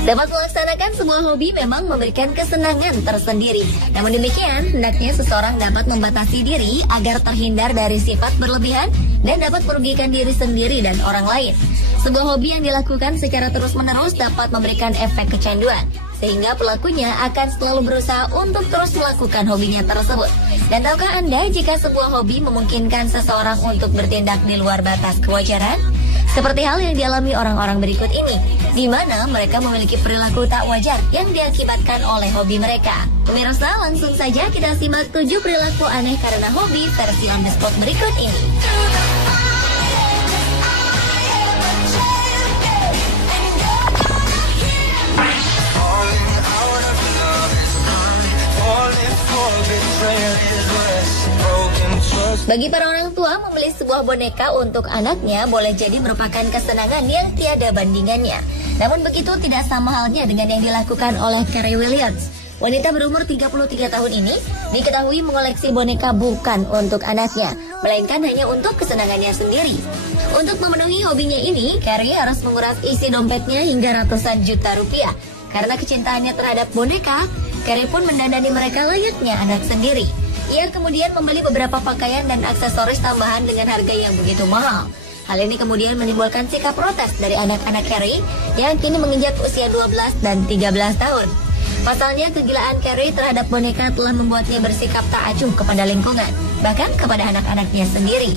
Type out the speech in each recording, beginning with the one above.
Dapat melaksanakan sebuah hobi memang memberikan kesenangan tersendiri. Namun demikian, hendaknya seseorang dapat membatasi diri agar terhindar dari sifat berlebihan dan dapat merugikan diri sendiri dan orang lain. Sebuah hobi yang dilakukan secara terus-menerus dapat memberikan efek kecanduan, sehingga pelakunya akan selalu berusaha untuk terus melakukan hobinya tersebut. Dan tahukah Anda jika sebuah hobi memungkinkan seseorang untuk bertindak di luar batas kewajaran? Seperti hal yang dialami orang-orang berikut ini, di mana mereka memiliki perilaku tak wajar yang diakibatkan oleh hobi mereka. Pemirsa, langsung saja kita simak 7 perilaku aneh karena hobi versi On The Spot berikut ini. Bagi para orang tua, membeli sebuah boneka untuk anaknya boleh jadi merupakan kesenangan yang tiada bandingannya. Namun begitu tidak sama halnya dengan yang dilakukan oleh Carey Williams. Wanita berumur 33 tahun ini diketahui mengoleksi boneka bukan untuk anaknya, melainkan hanya untuk kesenangannya sendiri. Untuk memenuhi hobinya ini, Carey harus menguras isi dompetnya hingga ratusan juta rupiah. Karena kecintaannya terhadap boneka, Carey pun mendandani mereka layaknya anak sendiri. Ia kemudian membeli beberapa pakaian dan aksesoris tambahan dengan harga yang begitu mahal. Hal ini kemudian menimbulkan sikap protes dari anak-anak Carey yang kini menginjak usia 12 dan 13 tahun. Pasalnya, kegilaan Carey terhadap boneka telah membuatnya bersikap tak acuh kepada lingkungan, bahkan kepada anak-anaknya sendiri.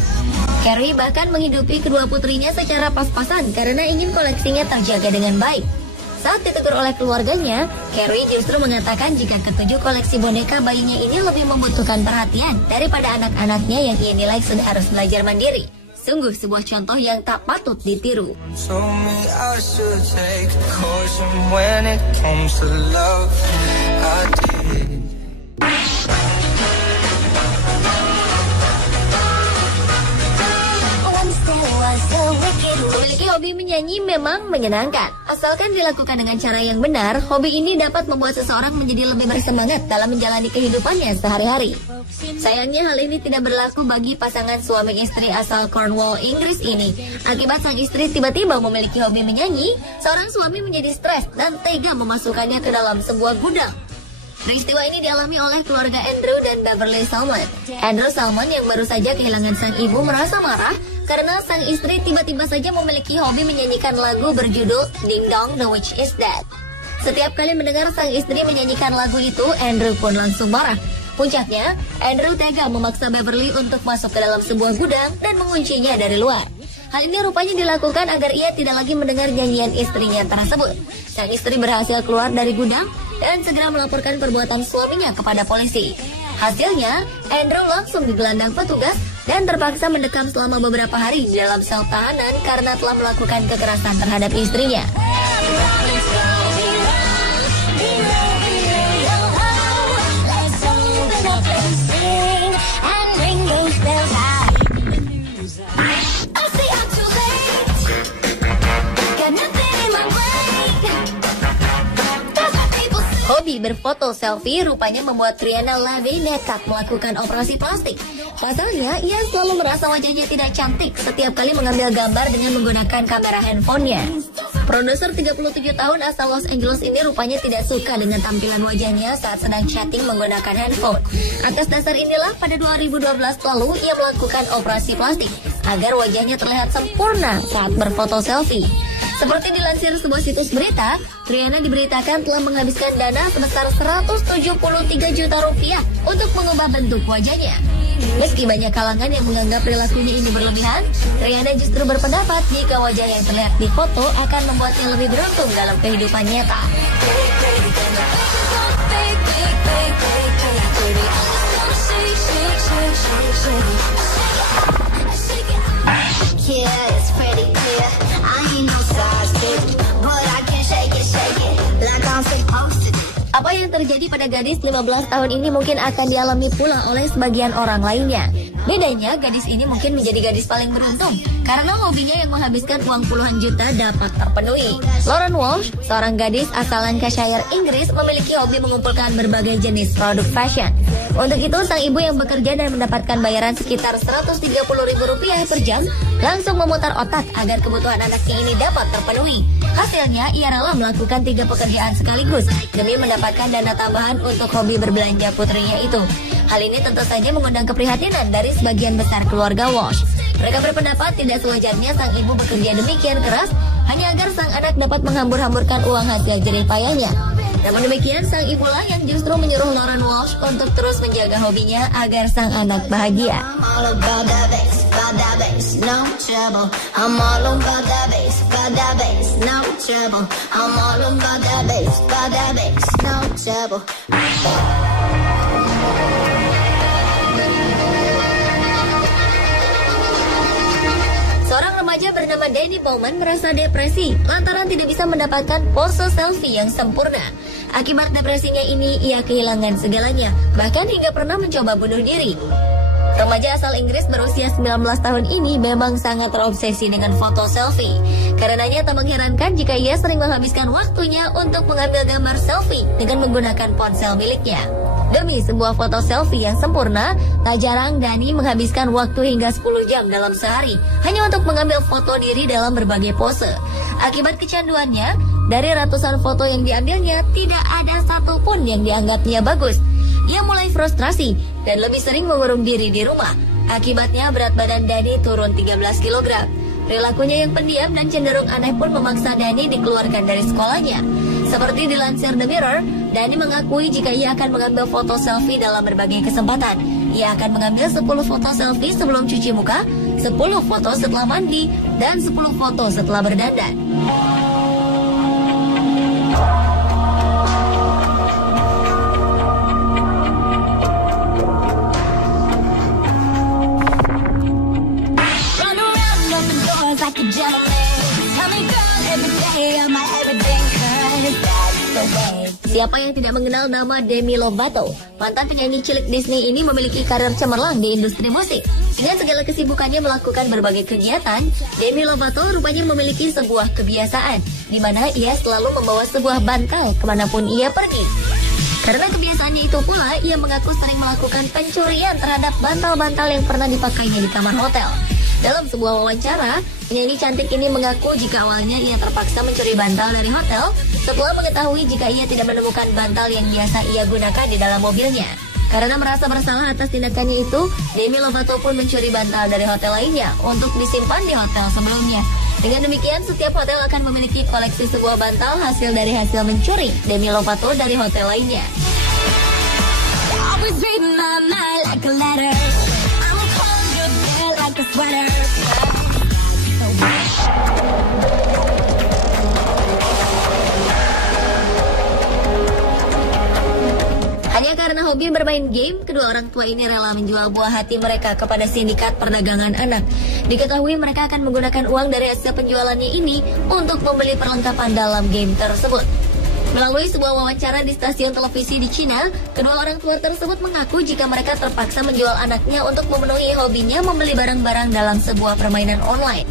Carey bahkan menghidupi kedua putrinya secara pas-pasan karena ingin koleksinya terjaga dengan baik. Saat ditegur oleh keluarganya, Carey justru mengatakan jika ketujuh koleksi boneka bayinya ini lebih membutuhkan perhatian daripada anak-anaknya yang ia nilai sudah harus belajar mandiri. Sungguh sebuah contoh yang tak patut ditiru. Memiliki hobi menyanyi memang menyenangkan. Asalkan dilakukan dengan cara yang benar, hobi ini dapat membuat seseorang menjadi lebih bersemangat dalam menjalani kehidupannya sehari-hari. Sayangnya hal ini tidak berlaku bagi pasangan suami istri asal Cornwall, Inggris ini. Akibat sang istri tiba-tiba memiliki hobi menyanyi, seorang suami menjadi stres dan tega memasukkannya ke dalam sebuah gudang. Peristiwa ini dialami oleh keluarga Andrew dan Beverly Salmon. Andrew Salmon yang baru saja kehilangan sang ibu merasa marah karena sang istri tiba-tiba saja memiliki hobi menyanyikan lagu berjudul Ding Dong The Witch Is Dead. Setiap kali mendengar sang istri menyanyikan lagu itu, Andrew pun langsung marah. Puncaknya, Andrew tega memaksa Beverly untuk masuk ke dalam sebuah gudang dan menguncinya dari luar. Hal ini rupanya dilakukan agar ia tidak lagi mendengar nyanyian istrinya tersebut. Sang istri berhasil keluar dari gudang dan segera melaporkan perbuatan suaminya kepada polisi. Hasilnya, Andrew langsung digelandang petugas dan terpaksa mendekam selama beberapa hari di dalam sel tahanan karena telah melakukan kekerasan terhadap istrinya. Hobi berfoto selfie rupanya membuat Triana Levy nekat melakukan operasi plastik. Pasalnya, ia selalu merasa wajahnya tidak cantik setiap kali mengambil gambar dengan menggunakan kamera handphonenya. Produser 37 tahun asal Los Angeles ini rupanya tidak suka dengan tampilan wajahnya saat sedang chatting menggunakan handphone. Atas dasar inilah pada 2012 lalu ia melakukan operasi plastik agar wajahnya terlihat sempurna saat berfoto selfie. Seperti dilansir sebuah situs berita, Triana diberitakan telah menghabiskan dana sebesar 173 juta rupiah untuk mengubah bentuk wajahnya. Meski banyak kalangan yang menganggap perilakunya ini berlebihan, Triana justru berpendapat jika wajah yang terlihat di foto akan membuatnya lebih beruntung dalam kehidupan nyata. Apa yang terjadi pada gadis 15 tahun ini mungkin akan dialami pula oleh sebagian orang lainnya. Bedanya, gadis ini mungkin menjadi gadis paling beruntung karena hobinya yang menghabiskan uang puluhan juta dapat terpenuhi. Lauren Walsh, seorang gadis asal Lancashire, Inggris, memiliki hobi mengumpulkan berbagai jenis produk fashion. Untuk itu, sang ibu yang bekerja dan mendapatkan bayaran sekitar Rp130.000 per jam langsung memutar otak agar kebutuhan anaknya ini dapat terpenuhi. Hasilnya, ia rela melakukan 3 pekerjaan sekaligus demi mendapatkan dana tambahan untuk hobi berbelanja putrinya itu. Hal ini tentu saja mengundang keprihatinan dari sebagian besar keluarga Walsh. Mereka berpendapat tidak sewajarnya sang ibu bekerja demikian keras hanya agar sang anak dapat menghambur-hamburkan uang hasil jerih payahnya. Namun demikian, sang ibulah yang justru menyuruh Lauren Walsh untuk terus menjaga hobinya agar sang anak bahagia. Seorang remaja bernama Danny Bowman merasa depresi lantaran tidak bisa mendapatkan pose selfie yang sempurna. Akibat depresinya ini, ia kehilangan segalanya, bahkan hingga pernah mencoba bunuh diri. Remaja asal Inggris berusia 19 tahun ini memang sangat terobsesi dengan foto selfie. Karenanya tak mengherankan jika ia sering menghabiskan waktunya untuk mengambil gambar selfie dengan menggunakan ponsel miliknya. Demi sebuah foto selfie yang sempurna, tak jarang Dani menghabiskan waktu hingga 10 jam dalam sehari hanya untuk mengambil foto diri dalam berbagai pose. Akibat kecanduannya, dari ratusan foto yang diambilnya, tidak ada satupun yang dianggapnya bagus. Ia mulai frustrasi dan lebih sering mengurung diri di rumah. Akibatnya berat badan Dani turun 13 kg. Perilakunya yang pendiam dan cenderung aneh pun memaksa Dani dikeluarkan dari sekolahnya. Seperti dilansir The Mirror, Dani mengakui jika ia akan mengambil foto selfie dalam berbagai kesempatan. Ia akan mengambil 10 foto selfie sebelum cuci muka, 10 foto setelah mandi, dan 10 foto setelah berdandan. Siapa yang tidak mengenal nama Demi Lovato? Mantan penyanyi cilik Disney ini memiliki karir cemerlang di industri musik. Dengan segala kesibukannya melakukan berbagai kegiatan, Demi Lovato rupanya memiliki sebuah kebiasaan, di mana ia selalu membawa sebuah bantal kemanapun ia pergi. Karena kebiasaannya itu pula, ia mengaku sering melakukan pencurian terhadap bantal-bantal yang pernah dipakainya di kamar hotel. Dalam sebuah wawancara, penyanyi cantik ini mengaku jika awalnya ia terpaksa mencuri bantal dari hotel setelah mengetahui jika ia tidak menemukan bantal yang biasa ia gunakan di dalam mobilnya. Karena merasa bersalah atas tindakannya itu, Demi Lovato pun mencuri bantal dari hotel lainnya untuk disimpan di hotel sebelumnya. Dengan demikian, setiap hotel akan memiliki koleksi sebuah bantal hasil dari hasil mencuri Demi Lovato dari hotel lainnya. Hanya karena hobi bermain game, kedua orang tua ini rela menjual buah hati mereka kepada sindikat perdagangan anak. Diketahui mereka akan menggunakan uang dari hasil penjualannya ini untuk membeli perlengkapan dalam game tersebut. Melalui sebuah wawancara di stasiun televisi di Cina, kedua orang tua tersebut mengaku jika mereka terpaksa menjual anaknya untuk memenuhi hobinya membeli barang-barang dalam sebuah permainan online.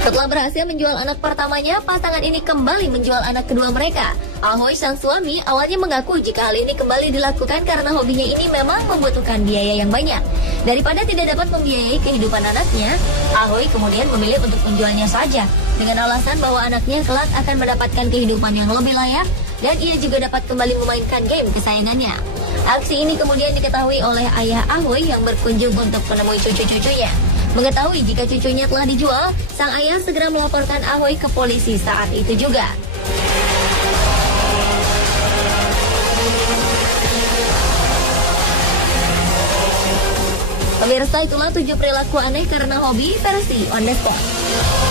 Setelah berhasil menjual anak pertamanya, pasangan ini kembali menjual anak kedua mereka. Ahoy, sang suami, awalnya mengaku jika hal ini kembali dilakukan karena hobinya ini memang membutuhkan biaya yang banyak. Daripada tidak dapat membiayai kehidupan anaknya, Ahoy kemudian memilih untuk menjualnya saja, dengan alasan bahwa anaknya kelak akan mendapatkan kehidupan yang lebih layak, dan ia juga dapat kembali memainkan game kesayangannya. Aksi ini kemudian diketahui oleh ayah Ahoy yang berkunjung untuk menemui cucu-cucunya. Mengetahui jika cucunya telah dijual, sang ayah segera melaporkan Ahoy ke polisi saat itu juga. Pemirsa, itulah 7 perilaku aneh karena hobi versi On The Spot.